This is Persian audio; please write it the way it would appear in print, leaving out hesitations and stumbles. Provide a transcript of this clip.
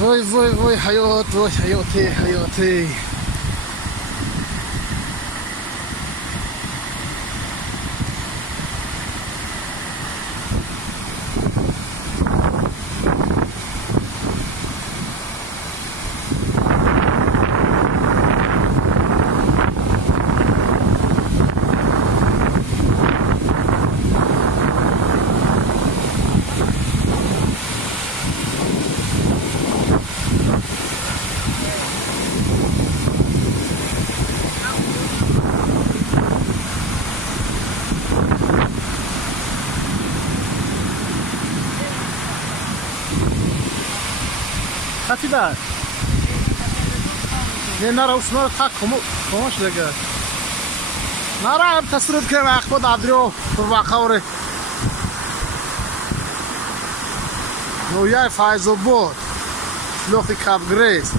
وای وای وای حیات، وای حیاتی حیاتی. خفی دار نه نرا اسمه تاک خموش دیگه نرا هم تصرف کنم اخبار دادریو پرواقعوره نویای فایز و بود لوخی کاب گریز